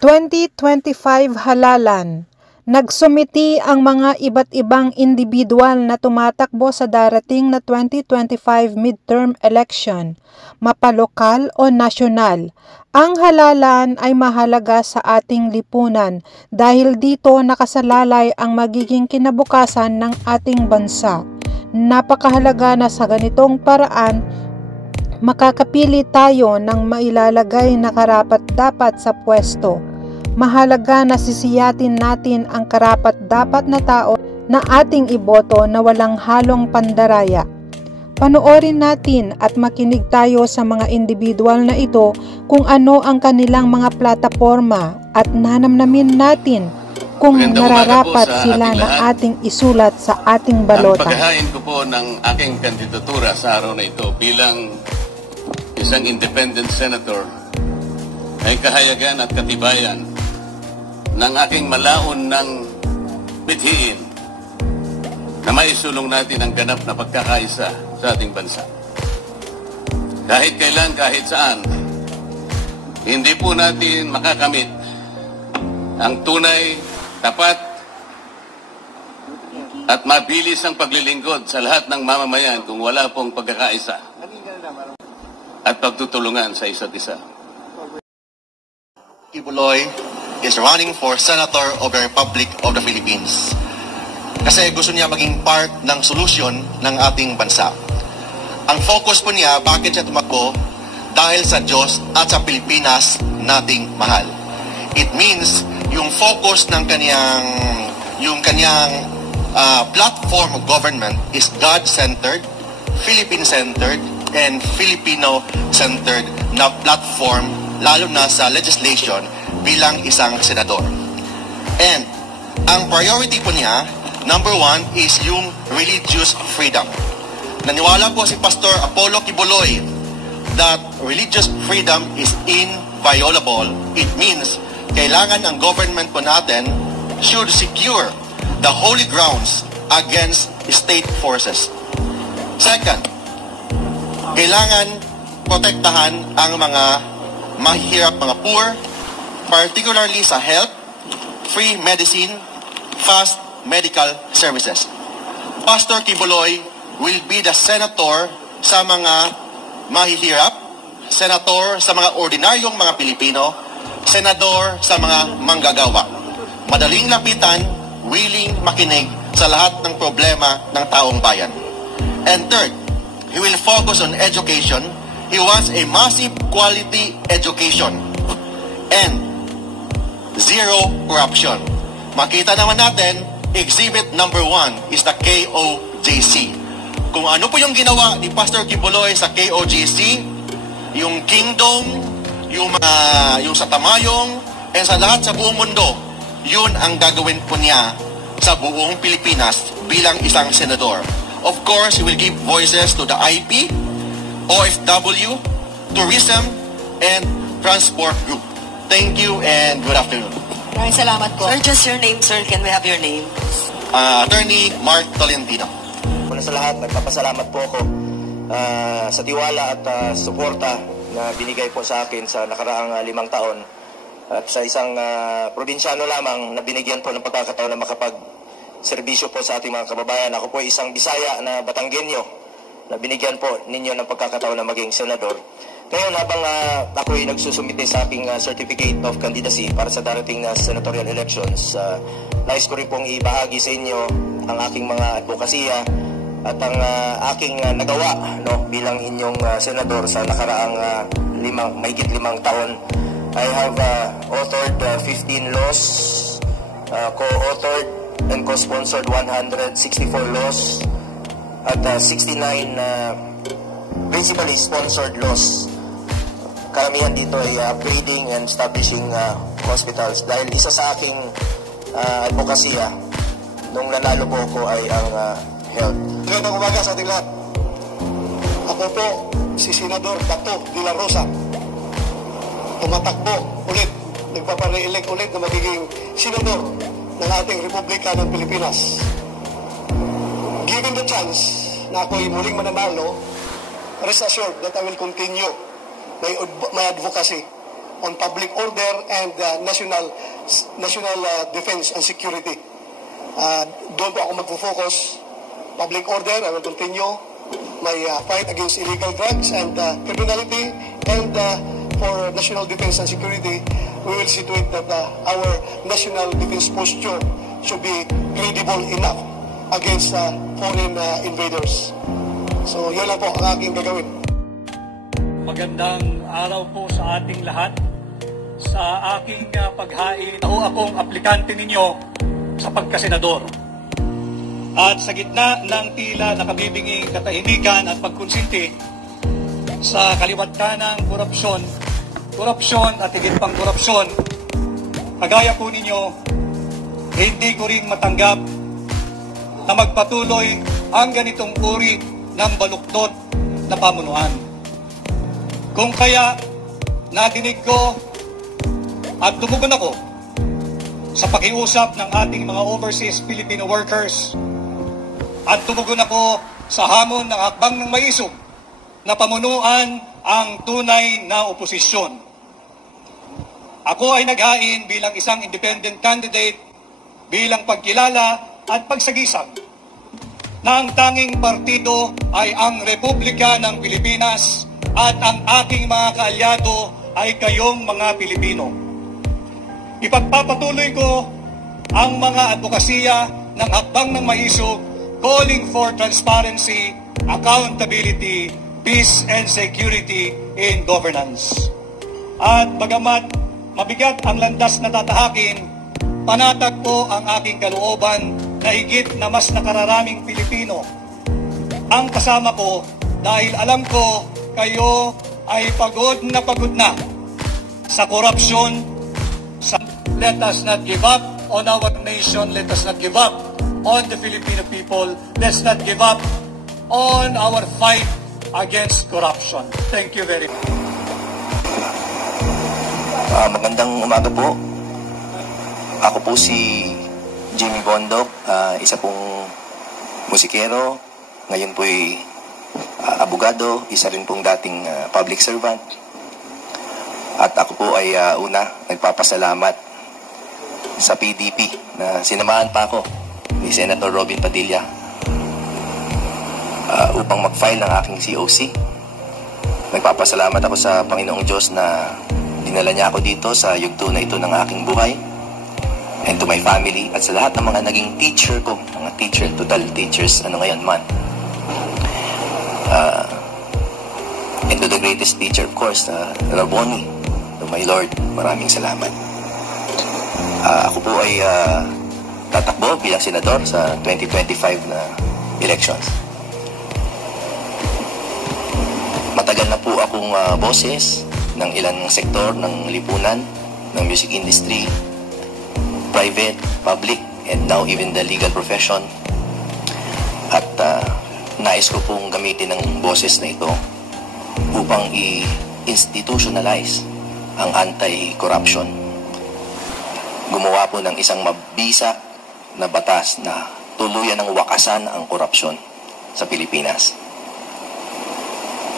2025 halalan. Nagsumiti ang mga iba't ibang individual na tumatakbo sa darating na 2025 midterm election, mapalokal o nasyonal. Ang halalan ay mahalaga sa ating lipunan dahil dito nakasalalay ang magiging kinabukasan ng ating bansa. Napakahalaga na sa ganitong paraan makakapili tayo ng mailalagay na karapat-dapat sa pwesto. Mahalaga na sisiyatin natin ang karapat-dapat na tao na ating iboto na walang halong pandaraya. Panoorin natin at makinig tayo sa mga individual na ito kung ano ang kanilang mga plataporma at nanamnamin natin kung nararapat sila na ating isulat sa ating balota. Ang paghahain ko po ng aking kandidatura sa araw na ito bilang isang independent senator ay kahayagan at katibayan ng aking malaon ng bithiin na maisulong natin ang ganap na pagkakaisa sa ating bansa. Kahit kailan, kahit saan, hindi po natin makakamit ang tunay, tapat, at mabilis ang paglilingkod sa lahat ng mamamayan kung wala pong pagkakaisa at pagtutulungan sa isa't isa. Kibuloy is running for Senator of the Republic of the Philippines. Kasi gusto niya maging part ng solusyon ng ating bansa. Ang focus po niya, bakit siya tumakbo? Dahil sa Diyos at sa Pilipinas nating mahal. It means, yung focus ng kanyang platform of government is God-centered, Philippine-centered, and Filipino-centered na platform, lalo na sa legislation bilang isang senador. And ang priority po niya, number one, is yung religious freedom. Naniwala po si Pastor Apollo Kibuloy that religious freedom is inviolable. It means kailangan ang government po natin should secure the holy grounds against state forces. Second, kailangan protektahan ang mga mahihirap, mga poor, particularly sa health, free medicine, fast medical services. Pastor Kibuloy will be the senator sa mga mahihirap, senator sa mga ordinaryong mga Pilipino, senador sa mga manggagawa. Madaling lapitan, willing makinig sa lahat ng problema ng taong bayan. And third, he will focus on education. He wants a massive quality education and zero corruption. Makita naman natin, exhibit number 1 is the KOJC. Kung ano po yung ginawa ni Pastor Kibuloy sa KOJC, yung kingdom, yung sa Tamayong, and sa lahat sa buong mundo, yun ang gagawin po niya sa buong Pilipinas bilang isang senador. Of course, he will give voices to the IP, OFW, tourism, and transport group. Thank you and good afternoon. Maraming salamat po. Sir, just your name, sir. Can we have your name? Attorney Mark Tolentino. Una sa lahat, nagpapasalamat po ako sa tiwala at suporta na binigay po sa akin sa nakaraang 5 taon. At sa isang probinsyano lamang na binigyan po ng pagkakataon na makapag-serbisyo po sa ating mga kababayan. Ako po ay isang Bisaya na Batanggenyo na binigyan po ninyo ng pagkakataon na maging senador. Ngayon, habang ako'y nagsusumite sa aking certificate of candidacy para sa darating na senatorial elections, nais ko rin pong ibahagi sa inyo ang aking mga advokasya at ang aking nagawa bilang inyong senador sa nakaraang mahigit 5 taon. I have authored 15 laws, co-authored and co-sponsored 164 laws at 69 principally sponsored laws. Karamihan dito ay upgrading and establishing hospitals. Dahil isa sa aking advokasya nung nanalo po ako ay ang health. Magandang umaga sa ating lahat. Ako po si Senador Dato de la Rosa. Tumatakbo ulit, nagpapare-elect ulit na magiging senador ng ating Republika ng Pilipinas. Given the chance na ako'y muling mananalo, rest assured that I will continue my advocacy on public order and national defense and security. Doon po ako magpo-focus. Public order, I will continue my fight against illegal drugs and criminality, and for national defense and security, we will see to it that our national defense posture should be credible enough against foreign invaders. So yun lang po ang aking gagawin. Magandang araw po sa ating lahat. Sa aking paghain, akong aplikante ninyo sa pagkasenador. At sa gitna ng tila nakabibinging katahimikan at pagkonsinti sa kaliwat kanang korupsyon at higit pang korupsyon, kagaya po ninyo, hindi ko rin matanggap na magpatuloy ang ganitong uri ng baluktot na pamunuan. Kung kaya nadinig ko at tumugon ako sa pakiusap ng ating mga overseas Filipino workers, at tumugon ako sa hamon ng hakbang ng maisog na pamunuan ang tunay na oposisyon. Ako ay naghain bilang isang independent candidate, bilang pagkilala at pagsagisag na ang tanging partido ay ang Republika ng Pilipinas at ang aking mga kaalyado ay kayong mga Pilipino. Ipagpapatuloy ko ang mga advokasya ng hakbang ng maisog, calling for transparency, accountability, peace and security in governance. At bagamat mabigat ang landas na tatahakin, panatag po ang aking kalooban na higit na mas nakararaming Pilipino ang kasama ko, dahil alam ko kayo ay pagod na sa korupsyon. Let us not give up on our nation. Let us not give up on the Filipino people. Let's not give up on our fight against corruption. Thank you very much. Magandang umaga po. Ako po si Jimmy Bondok, isa pong musikero. Ngayon po'y abogado, isa rin pong dating public servant. At ako po ay nagpapasalamat sa PDP na sinamahan pa ako ni Senator Robin Padilla upang mag-file ng aking COC. Nagpapasalamat ako sa Panginoong Diyos na dinala niya ako dito sa yugto na ito ng aking buhay, and to my family at sa lahat ng mga naging teacher ko, mga teacher, total teachers, ngayon man. And to the greatest teacher, of course, Raboni, to my Lord, maraming salamat. Ako po ay tatakbo bilang senador sa 2025 na elections. Matagal na po akong boses ng ilang sektor ng lipunan, ng music industry, private, public, and now even the legal profession. At nais ko pong gamitin ng boses na ito upang i-institutionalize ang anti-corruption. Gumawa po ng isang mabisa na batas na tuluyan ng wakasan ang korupsyon sa Pilipinas.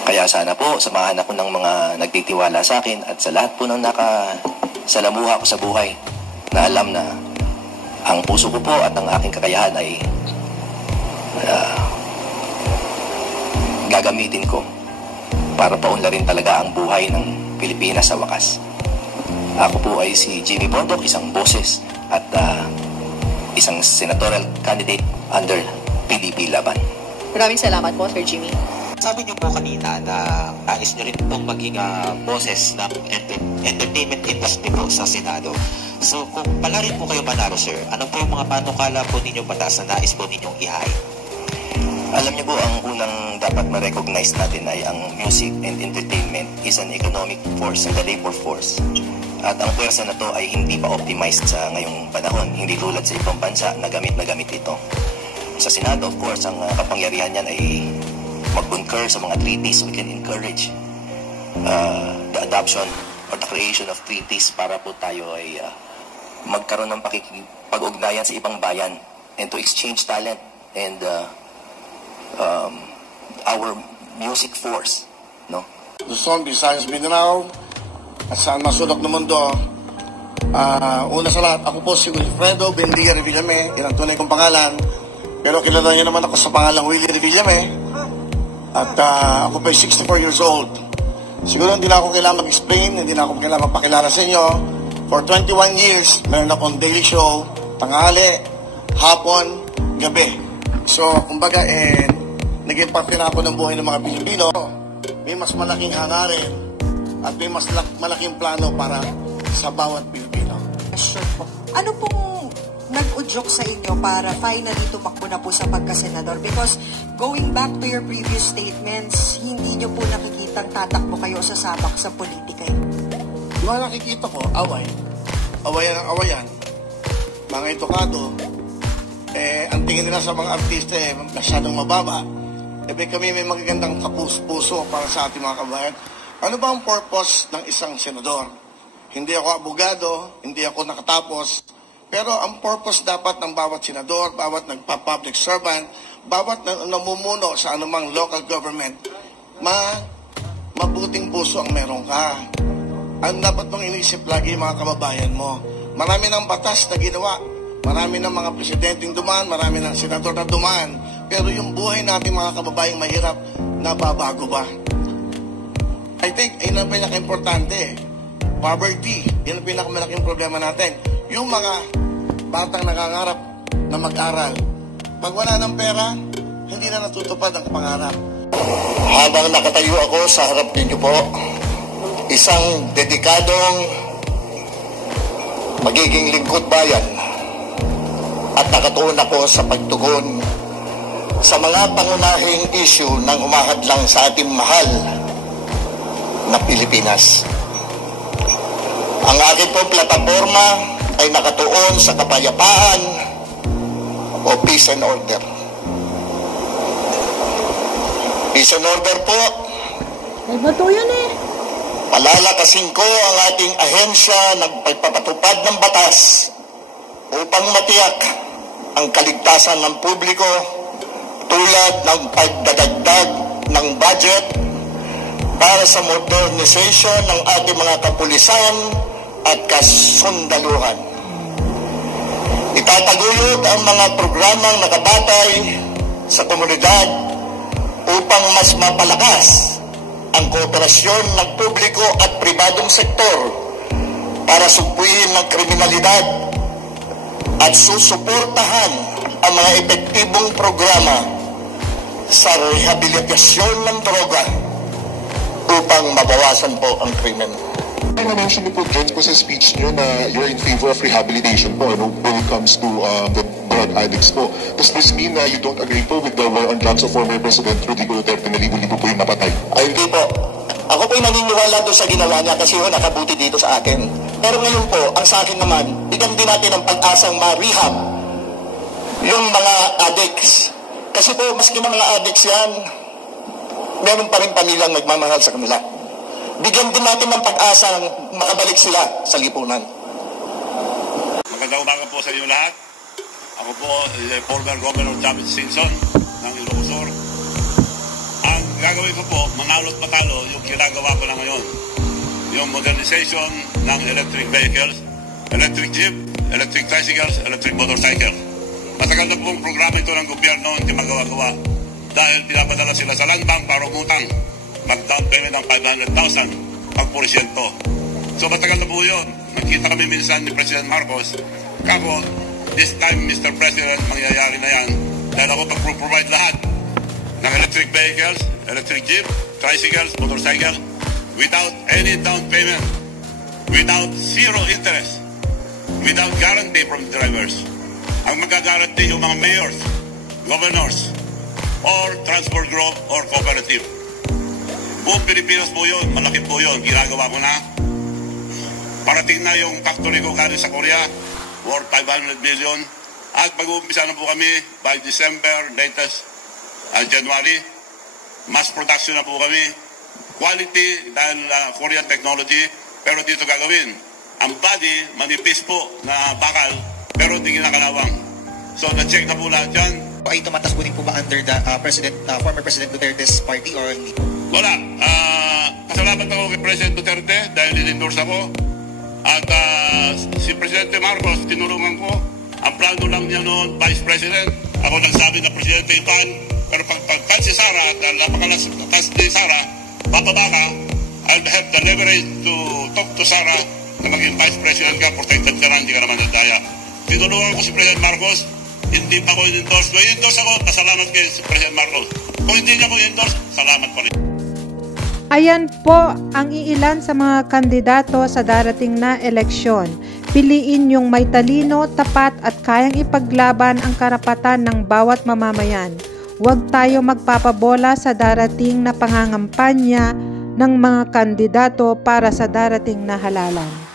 Kaya sana po, samahan ako ng mga nagtitiwala sa akin at sa lahat po ng nakasalamuha ko sa buhay na alam na ang puso ko po at ang aking kakayahan ay gagamitin ko para paunlarin talaga ang buhay ng Pilipinas sa wakas. Ako po ay si Jimmy Bondok, isang boses at isang senatorial candidate under PDP Laban. Maraming salamat po, Sir Jimmy. Sabi niyo po kanina na nais niyo rin pong maging boses ng entertainment industry po sa Senado. So kung pala rin po kayo manalo, sir, ano po yung mga panukala po ninyong batas na nais po ninyong ihain? Alam niyo po, ang unang dapat ma-recognize natin ay ang music and entertainment is an economic force and a labor force. At ang pwersa na to ay hindi pa optimized sa ngayong panahon, hindi tulad sa ibang bansa na gamit ito. Sa Senado, of course, ang kapangyarihan niyan ay mag-concur sa mga treaties. We can encourage the adoption or the creation of treaties para po tayo ay magkaroon ng pakikipag-ugnayan sa ibang bayan and to exchange talent and our music force, no? The song Visayas Mindanao at saan masulok ng mundo. Una sa lahat, ako po si Wilfredo Bendiga Revillame, yan ang tunay kong pangalan. Pero kilala niyo naman ako sa pangalang Willie Revillame. At ako po ay 64 years old. Siguro hindi na ako kailangan mag-explain, hindi na ako kailangan magpakilala sa inyo. For 21 years, meron akong daily show, tanghali, hapon, gabi. So, kumbaga, naging parte na ako ng buhay ng mga Pilipino. May mas malaking hangarin at may mas malaking plano para sa bawat Pilipino. Sure po. Ano pong nag-udyok sa inyo para finally tumakbo na po sa pagkasenador? Because going back to your previous statements, hindi nyo po nakikitang tatakbo kayo sa sabak sa politika. Yung nakikita ko, away. Awayan ang awayan. Mga itokado. Ang tingin nila sa mga artista masyadong mababa. Kami may magagandang kapus-puso para sa ating mga kabayan. Ano ba ang purpose ng isang senador? Hindi ako abogado, hindi ako nakatapos, pero ang purpose dapat ng bawat senador, bawat nagpa-public servant, bawat namumuno sa anumang local government, mabuting puso ang meron ka. Ang dapat mong inisip lagi mga kababayan mo. Marami ng batas na ginawa. Marami ng mga presidenteng dumaan, marami ng senador na dumaan. Pero yung buhay natin mga kababayang mahirap, nababago ba? I think, yun ang pinaka-importante. Poverty, yun ang pinakamalaking problema natin. Yung mga batang nangangarap na mag-aral, pag wala ng pera, hindi na natutupad ang pangarap. Habang nakatayo ako sa harap ninyo po, isang dedikadong magiging lingkod bayan, at nakatuon ako sa pagtugon sa mga pangunahing issue ng umahadlang sa ating mahal na Pilipinas. Ang aking pong plataforma ay nakatuon sa kapayapaan o peace and order. Peace and order po. Ay, bato yan eh. Palalakasin ko ang ating ahensya ng pagpapatupad ng batas upang matiyak ang kaligtasan ng publiko tulad ng pagdadagdag ng budget para sa modernization ng ating mga kapulisan at kasundaluhan. Itataguyod ang mga programang nakabatay sa komunidad upang mas mapalakas ang kooperasyon ng publiko at pribadong sektor para sugpuin ng kriminalidad at susuportahan ang mga epektibong programa sa rehabilitasyon ng droga upang mabawasan po ang krimen. Na-mention niyo po, Jens, po sa speech niyo na you're in favor of rehabilitation po when it comes to the drug addicts po. Does this mean na you don't agree po with the war on drugs of former President Rodrigo Duterte na libo-libo po yung napatay? Ay, hindi po. Ako po'y naniniwala doon sa ginawa niya kasi nakabuti dito sa akin. Pero ngayon po, ang sa akin naman, bigyan din natin ang pag-asang ma-rehab yung mga addicts. Kasi po, maski mga addicts yan, meron pa rin pamilyang nagmamahal sa kanila. Bigyan din natin ng pag-asang makabalik sila sa lipunan. Magandang umaga po sa inyo lahat. Ako po, former Governor Chavez Singson ng Ilocos Sur. Ang gagawin ko po, manalo't matalo yung ginagawa ko na ngayon. Yung modernization ng electric vehicles, electric jeep, electric tricycles, electric motorcycle. Matagal na pong programa ito ng gobyerno, hindi magawa-gawa. Dahil pinapadala sila sa land bank para umutang. Mag-down payment ng 500,000 pag-porsyento. So matagal na po yun. Nakita kami minsan ni President Marcos. Kako, this time Mr. President, mangyayari na yan. Dahil ako pag-provide lahat ng electric vehicles, electric jeep, tricycles, motorcycle, without any down payment, without zero interest, without guarantee from the drivers. Ang magagaranti yung mga mayors, governors, or transport group or cooperative. Buong Pilipinas po yun, malaki po yun, ginagawa ko na. Parating na yung factory ko galing sa Korea, worth 500 million. At mag-uumpisa na po kami by December, latest January. Mass production na po kami. Quality dahil Korean technology, pero dito gagawin. Ang body, manipis po na bakal, pero hindi ginakalawang. So, na-check na po lahat yan. Ay tumatas po din po ba under the former President Duterte's party or hindi po? Wala. Pasalamat ako kay President Duterte dahil in-endorse ako. At si Presidente Marcos, tinulungan ko. Ang plano lang niya noon, Vice President. Ako nagsabi na Presidente Ipan. Pero pag si Sara, at napakalakas ni Sara, bababa ka, I'll have the leverage to talk to Sara na maging Vice President ka, protected ka lang, hindi ka naman nadaya. Tinulungan ko si President Marcos, hindi pa ako in-endorse. Kung in-endorse ako, pasalamat kay si President Marcos. Kung hindi niya ako in-endorse, salamat pa rin. Ayan po ang iilan sa mga kandidato sa darating na eleksyon. Piliin yung may talino, tapat at kayang ipaglaban ang karapatan ng bawat mamamayan. Huwag tayo magpapabola sa darating na pangangampanya ng mga kandidato para sa darating na halalan.